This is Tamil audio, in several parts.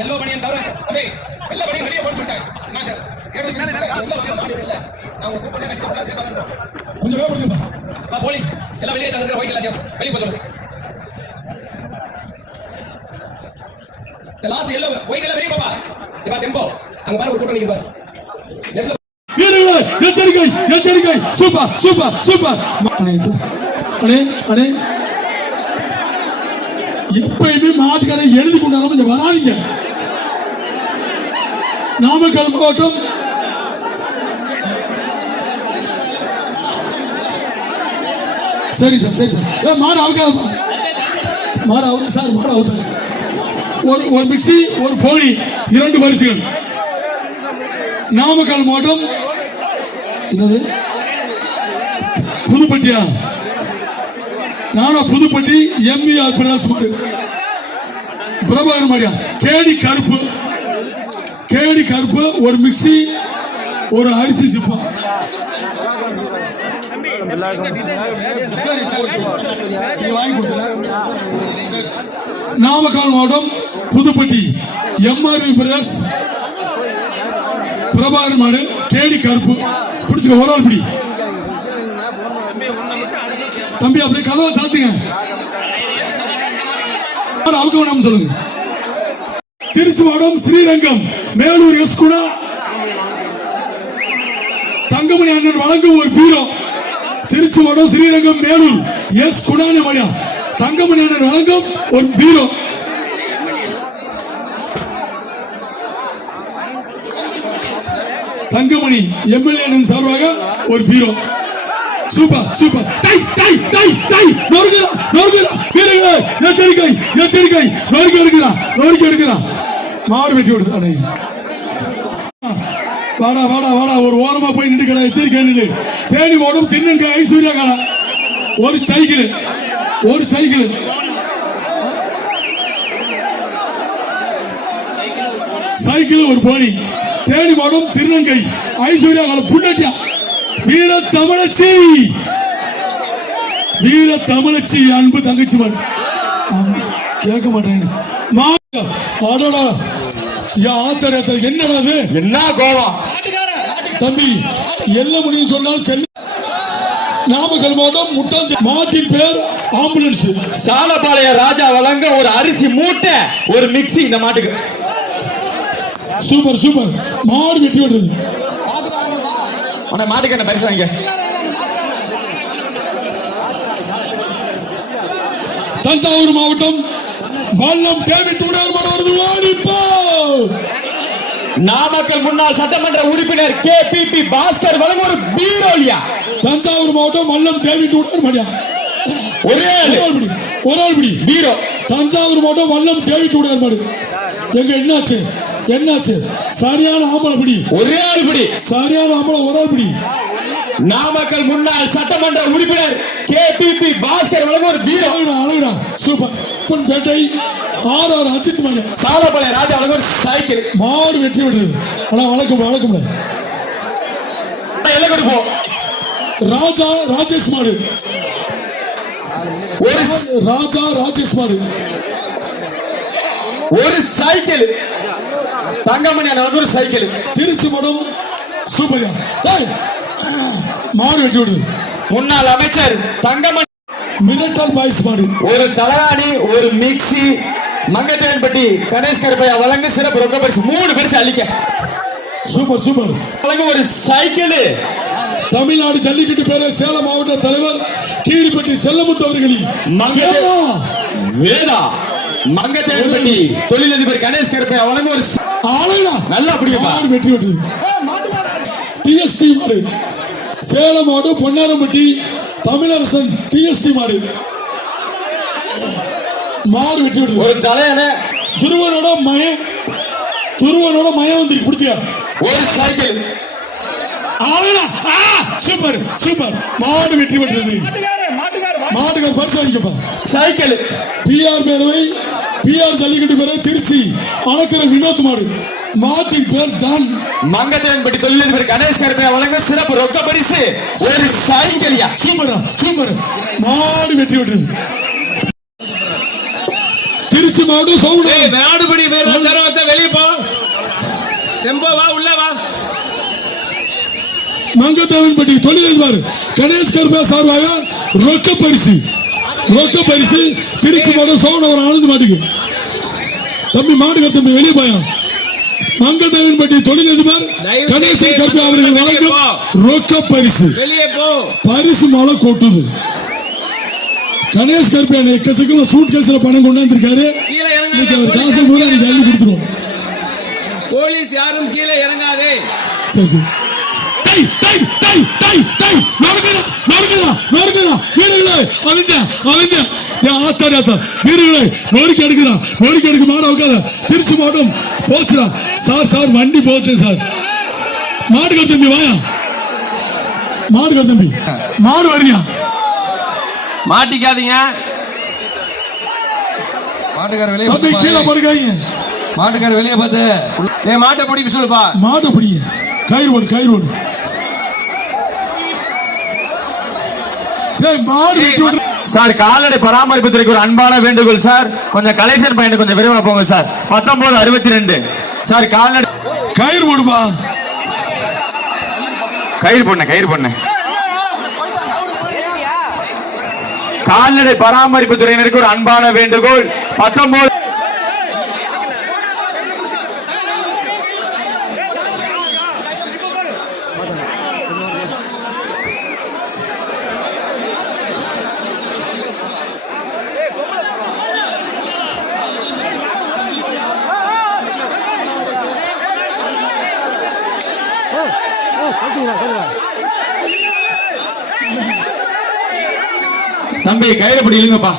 எல்லோ பனியன் தவிர எல்லா பனியும் வெளியே போன்னு சொல்லிட்டாங்க. கொஞ்சம் போலீஸ் எல்லாம் வெளியே தந்துருக்க ஒயிட் எல்லாத்தையும் வெளியே போக சொல்லுங்க. லாஸ்ட் எல்லோ ஒயிட் எல்லாம் வெளியே போப்பா. இப்ப டெம்போ அங்க பாரு ஒரு கூட்டம் நிக்குது பாரு. வீரர்களே எச்சரிக்கை எச்சரிக்கை. Super super super. அடே அடே எப்பயுமே மாட்டுக்காரை எழுதி கொண்டாலும் கொஞ்சம் வராதிங்க. நாமக்கல் மாவட்டம் சரி சார் சரி சார். மாடு அவுக்காது மாடு அவுத்து சார் மாடு அவுத்து. ஒரு மிக்சி ஒரு போனி 2 பரிசுகள். நாமக்கல் மாவட்டம் என்னது புதுப்பட்டியா? நானா புதுப்பட்டி எம்இஆர் பிரகாஷ் மாடு பிரபாகர் மாடியா. கேடி கருப்பு ஒரு மிக்சி ஒரு அரிசி சிப்பா. சரி சரி நீங்க வாங்கி கொடுத்துருங்க. நாமக்கல் மாவட்டம் புதுப்பட்டி எம்ஆர்வி பிரகாஷ் பிரபாகர் மாடு கேடி கருப்பு. பிடிச்சுக்க ஒரு ஆள் பிடி தம்பி. அப்படியே கதவை சாத்துங்க. அவுக்க வேணாம் சொல்லுங்க. திருச்சி மாவட்டம் ஸ்ரீரங்கம் மேலூர் எஸ் குணா தங்கமணி அண்ணன் வழங்கும் ஒரு பீரோ. திருச்சி மாவட்டம் ஸ்ரீரங்கம் மேலூர் எஸ் குணானி மணியா தங்கமணி அண்ணன் வழங்கும் ஒரு பீரோ. தங்கமணி எம்எல்ஏ சார்பாக ஒரு பீரோ. Super super. டை டை டை டை நொறுக்குறா நொறுக்குறா. வீரர்களே எச்சரிக்கை எச்சரிக்கை. நொறுக்கி எடுக்கிறா மாடு வெட்டி விடுறானே. வாடா வாடா வாடா ஒரு ஓரமா போய் நின்று கடை எச்சரிக்கை நின்று. தேனி ஓடும் தின்னங்க ஐஸ்வர்யா கடை ஒரு சைக்கிள் ஒரு போனி. தேனி மாடும் திருநங்கை ஐஸ்வர்யா கடை புல்லட்டியா. வீர தமிழச்சி அன்பு தங்கச்சி மாடு. கேட்க மாட்டேன். என்னடா என்ன கோவம் தம்பி எல்ல முடியும் சொன்னால் சென்னை. நாமக்கல் மாவட்டம் முட்டாஞ்சி மாட்டின் பேர் ஆம்புலன்ஸ். சாலப்பாளைய ராஜா வழங்க ஒரு அரிசி மூட்டை ஒரு மிக்சி இந்த மாட்டுக்கு. Super super. மாடு வெற்றி விடுறது. மாட்டுக்கு என்ன பரிசு வாங்க. தஞ்சாவூர் மாவட்டம் வல்லம் தேவி தூடார் மாடு வருது, ஓடிப்போ. நாமக்கல் முன்னாள் சட்டமன்ற உறுப்பினர் KPP பாஸ்கர் வழங்கும் ஒரு பீரோலியா. தஞ்சாவூர் மாவட்டம் வல்லம் தேவி தூடார் மாடியா, ஒரே ஒரு ஆள் பிடி பீரோ. தஞ்சாவூர் மாவட்டம் வல்லம் தேவி தூடார் மாடு. எங்க என்னாச்சு என்னாச்சு? சரியான ஆம்பளை பிடி, ஒரே ஆள் பிடி. சரியான ஆம்பளை ஒரு ஆள் பிடி. நாமக்கல் முன்னாள் சட்டமன்ற உறுப்பினர் KPP பாஸ்கர் வழங்கும் ஒரு பீரோ. அழகுடா சூப்பர். பேட்டை RR அஜித் மாடியா, சாலப்பாளைய ராஜா வழங்கும் ஒரு சைக்கிள். மாடு வெற்றி விடுறது. ஆனா வணக்கம் வணக்கம். எல்லாம் கொடுப்போம். ராஜா ராஜேஷ் மாடு, ஒரு ராஜா ராஜேஷ் மாடு, ஒரு சைக்கிள். தங்கமணி வழங்கும் ஒரு சைக்கிள். திருச்சி மாடும் சூப்பர்யா. மாடு வெற்றி விடுறது. முன்னாள் அமைச்சர் தங்கமணி மிரட்டல் பாய்ஸ் மாடு, ஒரு தலகாணி, ஒரு மிக்சி. மங்கத்தேன்பட்டி கணேஷ் கருப்பையா வழங்கு சிறப்பு ரொக்க பரிசு 3 பரிசு அளிக்க. Super super. வழங்கு ஒரு சைக்கிள். தமிழ்நாடு ஜல்லிக்கட்டு பேர சேலம் மாவட்ட தலைவர் கீரிப்பட்டி செல்லமுத்து அவர்களின் வேதா மங்கத்தேன்பட்டி தொழிலதிபர் கணேஷ் கருப்பையா வழங்கு ஒரு ஆளுடா நல்லா அப்படியே மாடு வெற்றி விடுறது. TST மாடு, சேலம் மாவட்டம் பொன்னாரம்பட்டி தமிழரசன் TST மாடு, மாடு வெற்றி விடுறது. ஒரு தலையணை. துருவனோட மயம் வந்து பிடிச்சியா. ஒரு சைக்கிள். ஆளுடா super super. மாடு வெற்றி பெற்றது. மாட்டுக்கார் பரிசு வாங்கிக்கப்பா. சைக்கிள். PR பேரவை PR ஜல்லிக்கட்டு பேரவை திருச்சி அணக்கரை வினோத் மாடு, மாட்டின் பேர் டான். மங்கத்தேன்பட்டி தொழிலதிபர் கணேஷ் கருப்பையா வழங்க சிறப்பு ரொக்க பரிசு ஒரு சைக்கிள். சூப்பரா சூப்பர். மாடு வெற்றி பெற்றது. திருச்சி மாடு சவுண்ட். நாடுபடி வெளியே போ. டெம்போ வா, உள்ள வா. மங்கத்தேவன்பட்டி தொழிலதிபர் கணேஷ் கருப்பையா சார்பாக ரொக்க பரிசு திருச்சி மாடு சவுண்ட். அவர் ஆனந்த் மாட்டுக்கு. தம்பி மாடுகார் தம்பி வெளியே போயா. மங்கத்தேவன்பட்டி தொழிலதிபர் கணேசன் கருப்பையா அவர்கள் வழங்கும் ரொக்க பரிசு. வெளியே போ. பரிசு மழை கொட்டுது. கணேஷ் கருப்பையா எக்கச்சக்கமா சூட் கேஸ்ல பணம் கொண்டாந்துருக்காரு. கீழே இன்னைக்கு அவர் காசை இறங்காதே. பூரா இன்னைக்கு அள்ளி கொடுத்துருவோம். போலீஸ் யாரும் கீழே இறங்காதே. சரி சரி. திருச்சி மாவட்டம் போச்சுடா சார் வண்டி போச்சு சார். மாடுகார் தம்பி வாயா. மாடுகார் தம்பி மாடு வரியா. மாட்டிக்காதீங்க. மாட்டுக்கார வெளியே தம்பி கீழே படுக்காங்க. மாட்டுக்கார வெளியே பார்த்து மாட்டை பிடிக்க சொல்லுப்பா. மாட்டை பிடிங்க. கயிறு ஓடு. மாடு வெட்டி விட்டு சார் கால்நடை பராமரிப்பு துறைக்கு ஒரு அன்பான வேண்டுகோள் சார். கொஞ்சம் கலெக்ஷன் பாயிண்ட் கொஞ்சம் விரைவா போங்க சார். 1962 சார் கால்நடை. கயிறு போடுப்பா. கயிறு பண்ண கால்நடை பராமரிப்பு துறையினருக்கு ஒரு அன்பான வேண்டுகோள். 19 தம்பி கயிறு படி இழுங்கப்பா.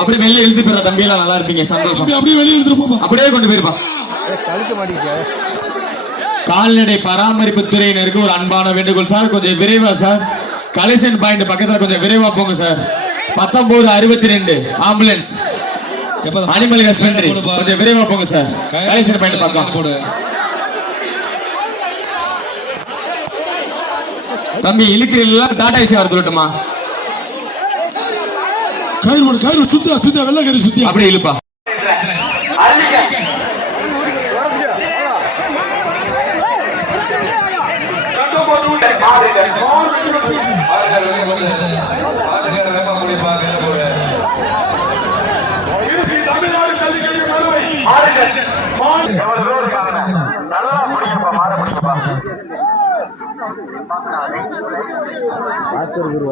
அப்படி வெளியே இழுத்து போற தம்பி எல்லாம் நல்லா இருப்பீங்க. சந்தோஷம். அப்படியே வெளியே எடுத்துட்டு போப்பா. அப்படியே கொண்டு போயிருப்பா. கால்நடை பராமரிப்பு துறையினருக்கு ஒரு அன்பான வேண்டுகோள் சார். கொஞ்சம் விரைவா சார். கலெக்ஷன் பாயிண்ட் பக்கத்துல கொஞ்சம் விரைவா போங்க சார். 1962 ஆம்புலன்ஸ் அனிமல் ஹஸ்பண்டரி கொஞ்சம் விரைவா போங்க சார். கலெக்ஷன் பாயிண்ட் பக்கம் தம்பி இழுக்கிறீங்களா? டாடா ஏசி வர சொல்லட்டுமா? கயிறு சுத்தியா வெள்ளை கயிறு சுத்தியா அப்படி இழுப்பா. பாஸ்கர் குரு